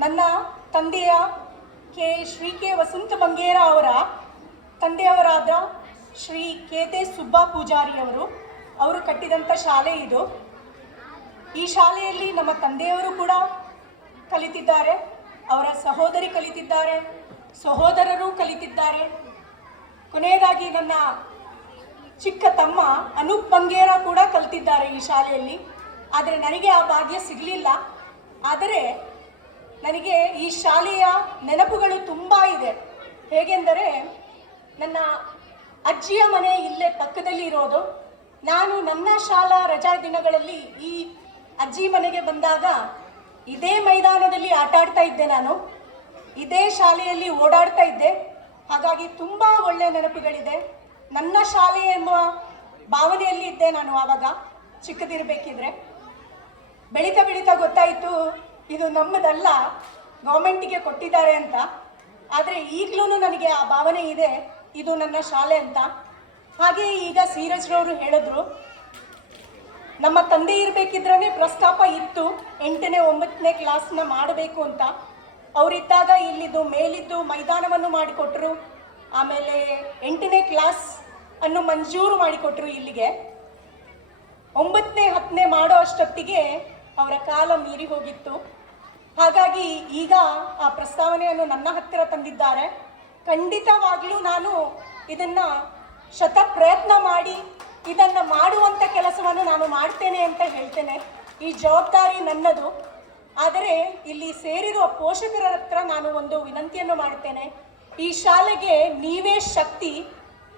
ನನ್ನ ತಂದೆಯ K. Shri. K. Vasanta Bangera ಅವರ ತಂದೆಯವರಾದ ಶ್ರೀ. ಕೇತೆ ಸುಬ್ಬಾ ಪೂಜಾರಿಯವರು ಅವರು ಕಟ್ಟಿದಂಥ ಶಾಲೆ ಇದು. ಈ ಶಾಲೆಯಲ್ಲಿ ನಮ್ಮ ತಂದೆಯವರು ಕೂಡ ಕಲಿತಿದ್ದಾರೆ, ಅವರ ಸಹೋದರಿ ಕಲಿತಿದ್ದಾರೆ, ಸಹೋದರರು ಕಲಿತಿದ್ದಾರೆ. ಕೊನೆಯದಾಗಿ ನನ್ನ ಚಿಕ್ಕ ತಮ್ಮ ಅನೂಪ್ ಬಂಗೇರ ಕೂಡ ಕಲಿತಿದ್ದಾರೆ ಈ ಶಾಲೆಯಲ್ಲಿ. ಆದರೆ ನನಗೆ ಆ ಭಾಗ್ಯ ಸಿಗಲಿಲ್ಲ. ಆದರೆ ನನಗೆ ಈ ಶಾಲೆಯ ನೆನಪುಗಳು ತುಂಬ ಇದೆ. ಹೇಗೆಂದರೆ, ನನ್ನ ಅಜ್ಜಿಯ ಮನೆ ಇಲ್ಲೇ ಪಕ್ಕದಲ್ಲಿ ಇರೋದು. ನಾನು ನನ್ನ ಶಾಲಾ ರಜಾ ದಿನಗಳಲ್ಲಿ ಈ ಅಜ್ಜಿ ಮನೆಗೆ ಬಂದಾಗ ಇದೇ ಮೈದಾನದಲ್ಲಿ ಆಟ ಆಡ್ತಾ ಇದ್ದೆ ನಾನು. ಇದೇ ಶಾಲೆಯಲ್ಲಿ ಓಡಾಡ್ತಾ ಇದ್ದೆ. ಹಾಗಾಗಿ ತುಂಬ ಒಳ್ಳೆಯ ನೆನಪುಗಳಿದೆ. ನನ್ನ ಶಾಲೆ ಎನ್ನುವ ಭಾವನೆಯಲ್ಲಿ ಇದ್ದೆ ನಾನು ಆವಾಗ, ಚಿಕ್ಕದಿರಬೇಕಿದ್ರೆ. ಬೆಳೀತಾ ಬೆಳೀತಾ ಗೊತ್ತಾಯಿತು ಇದು ನಮ್ಮದಲ್ಲ. ಗೌರ್ಮೆಂಟಿಗೆ ಕೊಟ್ಟಿದ್ದಾರೆ ಅಂತ. ಆದರೆ ಈಗಲೂ ನನಗೆ ಆ ಭಾವನೆ ಇದೆ, ಇದು ನನ್ನ ಶಾಲೆ ಅಂತ. ಹಾಗೆ ಈಗ ಸೀರಜ್ರವರು ಹೇಳಿದ್ರು, ನಮ್ಮ ತಂದೆ ಇರಬೇಕಿದ್ರೇ ಪ್ರಸ್ತಾಪ ಇತ್ತು, ಎಂಟನೇ, ಒಂಬತ್ತನೇ ಕ್ಲಾಸ್ನ ಮಾಡಬೇಕು ಅಂತ. ಅವರಿದ್ದಾಗ ಇಲ್ಲಿದ್ದು ಮೇಲಿದ್ದು ಮೈದಾನವನ್ನು ಮಾಡಿಕೊಟ್ರು, ಆಮೇಲೆ ಎಂಟನೇ ಕ್ಲಾಸ್ ಅನ್ನು ಮಂಜೂರು ಮಾಡಿಕೊಟ್ರು ಇಲ್ಲಿಗೆ. ಒಂಬತ್ತನೇ, ಹತ್ತನೇ ಮಾಡೋ ಅಷ್ಟೊತ್ತಿಗೆ ಅವರ ಕಾಲ ಮೀರಿ ಹೋಗಿತ್ತು. ಹಾಗಾಗಿ ಈಗ ಆ ಪ್ರಸ್ತಾವನೆಯನ್ನು ನನ್ನ ಹತ್ತಿರ ತಂದಿದ್ದಾರೆ. ಖಂಡಿತವಾಗಲೂ ನಾನು ಇದನ್ನ ಶತ ಪ್ರಯತ್ನ ಮಾಡಿ ಇದನ್ನ ಮಾಡುವಂತ ಕೆಲಸವನ್ನು ನಾನು ಮಾಡ್ತೇನೆ ಅಂತ ಹೇಳ್ತೇನೆ. ಈ ಜವಾಬ್ದಾರಿ ನನ್ನದು. ಆದರೆ ಇಲ್ಲಿ ಸೇರಿರುವ ಪೋಷಕರ ಹತ್ರ ನಾನು ಒಂದು ವಿನಂತಿಯನ್ನು ಮಾಡುತ್ತೇನೆ. ಈ ಶಾಲೆಗೆ ನೀವೇ ಶಕ್ತಿ.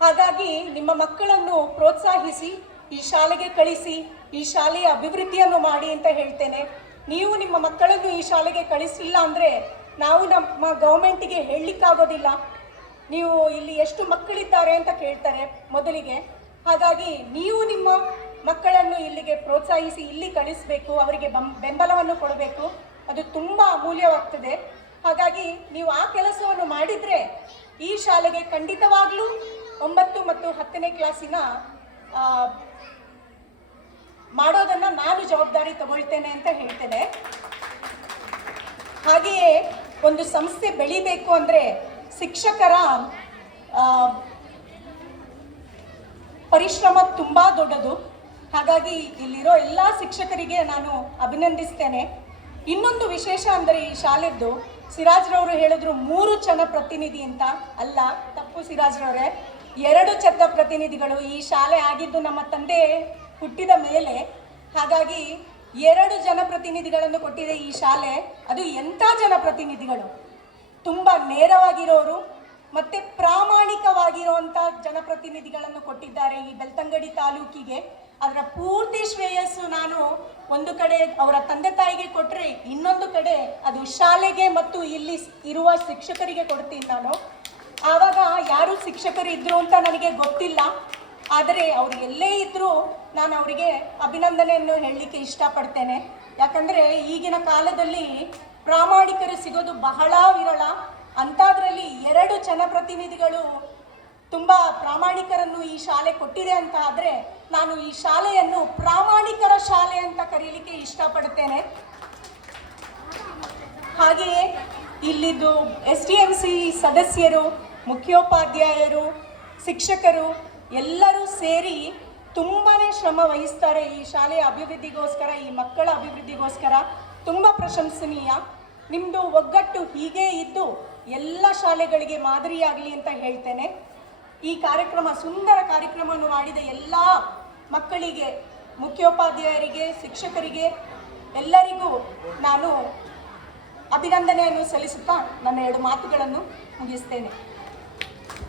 ಹಾಗಾಗಿ ನಿಮ್ಮ ಮಕ್ಕಳನ್ನು ಪ್ರೋತ್ಸಾಹಿಸಿ, ಈ ಶಾಲೆಗೆ ಕಳಿಸಿ, ಈ ಶಾಲೆಯ ಅಭಿವೃದ್ಧಿಯನ್ನು ಮಾಡಿ ಅಂತ ಹೇಳ್ತೇನೆ. ನೀವು ನಿಮ್ಮ ಮಕ್ಕಳನ್ನು ಈ ಶಾಲೆಗೆ ಕಳಿಸಲಿಲ್ಲ ಅಂದರೆ ನಾವು ನಮ್ಮ ಗೌರ್ಮೆಂಟಿಗೆ ಹೇಳಲಿಕ್ಕಾಗೋದಿಲ್ಲ. ನೀವು ಇಲ್ಲಿ ಎಷ್ಟು ಮಕ್ಕಳಿದ್ದಾರೆ ಅಂತ ಕೇಳ್ತಾರೆ ಮೊದಲಿಗೆ. ಹಾಗಾಗಿ ನೀವು ನಿಮ್ಮ ಮಕ್ಕಳನ್ನು ಇಲ್ಲಿಗೆ ಪ್ರೋತ್ಸಾಹಿಸಿ ಇಲ್ಲಿ ಕಳಿಸಬೇಕು ಅವರಿಗೆ ಬೆಂಬಲವನ್ನು ಕೊಡಬೇಕು. ಅದು ತುಂಬ ಅಮೂಲ್ಯವಾಗ್ತದೆ. ಹಾಗಾಗಿ ನೀವು ಆ ಕೆಲಸವನ್ನು ಮಾಡಿದರೆ ಈ ಶಾಲೆಗೆ ಖಂಡಿತವಾಗಲೂ ಒಂಬತ್ತು ಮತ್ತು ಹತ್ತನೇ ಕ್ಲಾಸಿನ ಆ, ಮಾಡೋದನ್ನ ನಾನು ಜವಾಬ್ದಾರಿ ತಗೊಳ್ತೇನೆ ಅಂತ ಹೇಳ್ತೇನೆ. ಹಾಗೆಯೇ ಒಂದು ಸಂಸ್ಥೆ ಬೆಳಿಬೇಕು ಅಂದರೆ ಶಿಕ್ಷಕರ ಪರಿಶ್ರಮ ತುಂಬ ದೊಡ್ಡದು. ಹಾಗಾಗಿ ಇಲ್ಲಿರೋ ಎಲ್ಲ ಶಿಕ್ಷಕರಿಗೆ ನಾನು ಅಭಿನಂದಿಸ್ತೇನೆ. ಇನ್ನೊಂದು ವಿಶೇಷ ಅಂದರೆ ಈ ಶಾಲೆದ್ದು ಸಿರಾಜ್ರವರು ಹೇಳಿದ್ರು ಮೂರು ಜನಪ್ರತಿನಿಧಿ ಅಂತ. ಅಲ್ಲ, ತಪ್ಪು ಸಿರಾಜ್ರವರೇ. ಎರಡು ಚಂದ ಪ್ರತಿನಿಧಿಗಳು ಈ ಶಾಲೆ ಆಗಿದ್ದು ನಮ್ಮ ತಂದೆ ಹುಟ್ಟಿದ ಮೇಲೆ ಹಾಗಾಗಿ ಎರಡು ಜನಪ್ರತಿನಿಧಿಗಳನ್ನು ಕೊಟ್ಟಿದೆ ಈ ಶಾಲೆ. ಅದು ಎಂಥ ಜನಪ್ರತಿನಿಧಿಗಳು? ತುಂಬ ನೇರವಾಗಿರೋರು ಮತ್ತೆ ಪ್ರಾಮಾಣಿಕವಾಗಿರುವಂಥ ಜನಪ್ರತಿನಿಧಿಗಳನ್ನು ಕೊಟ್ಟಿದ್ದಾರೆ ಈ ಬೆಳ್ತಂಗಡಿ ತಾಲೂಕಿಗೆ. ಅದರ ಪೂರ್ತಿ ಶ್ರೇಯಸ್ಸು ನಾನು ಒಂದು ಕಡೆ ಅವರ ತಂದೆ ತಾಯಿಗೆ ಕೊಟ್ಟರೆ ಇನ್ನೊಂದು ಕಡೆ ಅದು ಶಾಲೆಗೆ ಮತ್ತು ಇಲ್ಲಿ ಇರುವ ಶಿಕ್ಷಕರಿಗೆ ಕೊಡ್ತೀನಿ ನಾನು. ಆವಾಗ ಯಾರು ಶಿಕ್ಷಕರು ಇದ್ರು ಅಂತ ನನಗೆ ಗೊತ್ತಿಲ್ಲ. ಆದರೆ ಅವರು ಎಲ್ಲೇ ಇದ್ದರೂ ನಾನು ಅವರಿಗೆ ಅಭಿನಂದನೆಯನ್ನು ಹೇಳಲಿಕ್ಕೆ ಇಷ್ಟಪಡ್ತೇನೆ. ಯಾಕಂದರೆ ಈಗಿನ ಕಾಲದಲ್ಲಿ ಪ್ರಾಮಾಣಿಕರು ಸಿಗೋದು ಬಹಳ ವಿರಳ. ಅಂಥದ್ರಲ್ಲಿ ಎರಡು ಜನಪ್ರತಿನಿಧಿಗಳು ತುಂಬ ಪ್ರಾಮಾಣಿಕರನ್ನು ಈ ಶಾಲೆ ಕೊಟ್ಟಿದೆ ಅಂತ ಆದರೆ ನಾನು ಈ ಶಾಲೆಯನ್ನು ಪ್ರಾಮಾಣಿಕರ ಶಾಲೆ ಅಂತ ಕರೀಲಿಕ್ಕೆ ಇಷ್ಟಪಡ್ತೇನೆ. ಹಾಗೆಯೇ ಇಲ್ಲಿದ್ದು ಎಸ್ ಡಿ ಎಂ ಸಿ ಸದಸ್ಯರು, ಮುಖ್ಯೋಪಾಧ್ಯಾಯರು, ಶಿಕ್ಷಕರು ಎಲ್ಲರೂ ಸೇರಿ ತುಂಬಾ ಶ್ರಮ ವಹಿಸ್ತಾರೆ ಈ ಶಾಲೆಯ ಅಭಿವೃದ್ಧಿಗೋಸ್ಕರ, ಈ ಮಕ್ಕಳ ಅಭಿವೃದ್ಧಿಗೋಸ್ಕರ. ತುಂಬ ಪ್ರಶಂಸನೀಯ. ನಿಮ್ಮದು ಒಗ್ಗಟ್ಟು ಹೀಗೇ ಇದ್ದು ಎಲ್ಲ ಶಾಲೆಗಳಿಗೆ ಮಾದರಿಯಾಗಲಿ ಅಂತ ಹೇಳ್ತೇನೆ. ಈ ಕಾರ್ಯಕ್ರಮ, ಸುಂದರ ಕಾರ್ಯಕ್ರಮವನ್ನು ಮಾಡಿದ ಎಲ್ಲ ಮಕ್ಕಳಿಗೆ, ಮುಖ್ಯೋಪಾಧ್ಯಾಯರಿಗೆ, ಶಿಕ್ಷಕರಿಗೆ, ಎಲ್ಲರಿಗೂ ನಾನು ಅಭಿನಂದನೆಯನ್ನು ಸಲ್ಲಿಸುತ್ತಾ ನನ್ನ ಎರಡು ಮಾತುಗಳನ್ನು ಮುಗಿಸ್ತೇನೆ.